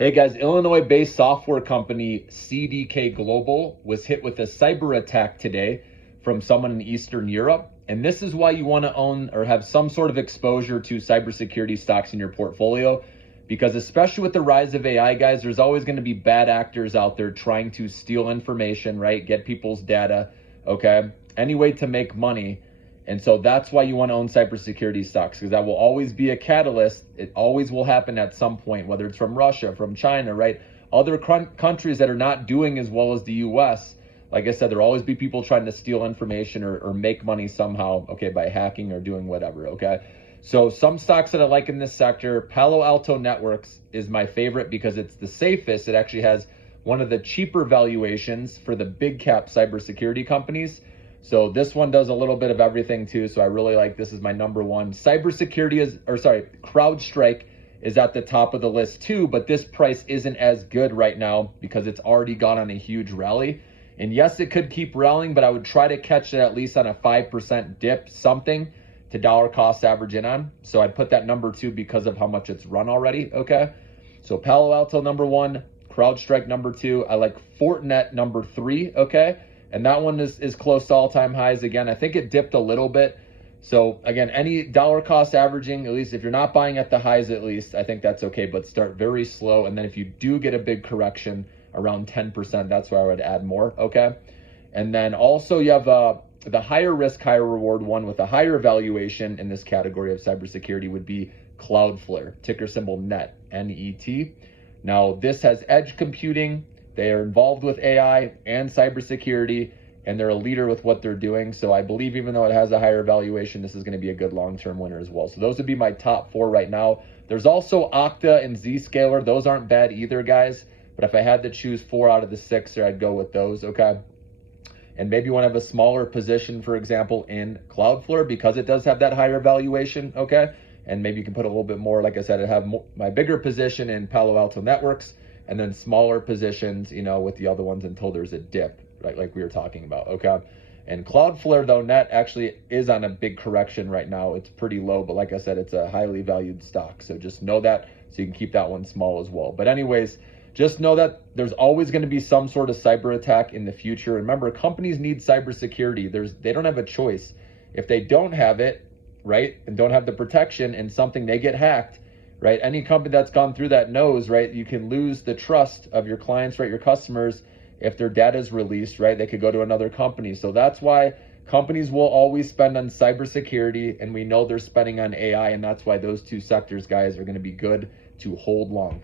Hey guys, Illinois-based software company CDK Global was hit with a cyber attack today from someone in Eastern Europe. And this is why you want to own or have some sort of exposure to cybersecurity stocks in your portfolio. Because especially with the rise of AI, guys, there's always going to be bad actors out there trying to steal information, right? Get people's data, okay? Any way to make money. And so that's why you want to own cybersecurity stocks, because that will always be a catalyst. It always will happen at some point, whether it's from Russia, from China, right? Other countries that are not doing as well as the US. Like I said, there'll always be people trying to steal information or make money somehow, okay, by hacking or doing whatever, okay? So some stocks that I like in this sector, Palo Alto Networks is my favorite because it's the safest. It actually has one of the cheaper valuations for the big cap cybersecurity companies. So this one does a little bit of everything too. So I really like, this is my number one. CrowdStrike is at the top of the list too, but this price isn't as good right now because it's already gone on a huge rally. And yes, it could keep rallying, but I would try to catch it at least on a 5% dip, something to dollar cost average in on. So I'd put that number two because of how much it's run already, okay? So Palo Alto number one, CrowdStrike number two. I like Fortinet number three, okay? And that one is close to all-time highs again. I think it dipped a little bit. So again, any dollar cost averaging, at least if you're not buying at the highs at least, I think that's okay, but start very slow. And then if you do get a big correction around 10%, that's where I would add more, okay? And then also you have the higher risk, higher reward one with a higher valuation in this category of cybersecurity would be Cloudflare, ticker symbol NET, N-E-T. Now this has edge computing. They are involved with AI and cybersecurity, and they're a leader with what they're doing. So I believe even though it has a higher valuation, this is going to be a good long-term winner as well. So those would be my top four right now. There's also Okta and Zscaler. Those aren't bad either, guys. But if I had to choose 4 out of the 6, I'd go with those, okay? And maybe you want to have a smaller position, for example, in Cloudflare because it does have that higher valuation, okay? And maybe you can put a little bit more, like I said, I have my bigger position in Palo Alto Networks, and then smaller positions, you know, with the other ones until there's a dip, right? Like we were talking about, okay? And Cloudflare, though, Net actually is on a big correction right now. It's pretty low, but like I said, it's a highly valued stock. So just know that, so you can keep that one small as well. But anyways, just know that there's always going to be some sort of cyber attack in the future. Remember, companies need cybersecurity. They don't have a choice. If they don't have it, right, and don't have the protection and something, they get hacked, right? Any company that's gone through that knows, right? You can lose the trust of your clients, right? Your customers, if their data is released, right? They could go to another company. So that's why companies will always spend on cybersecurity, and we know they're spending on AI, and that's why those two sectors, guys, are going to be good to hold long.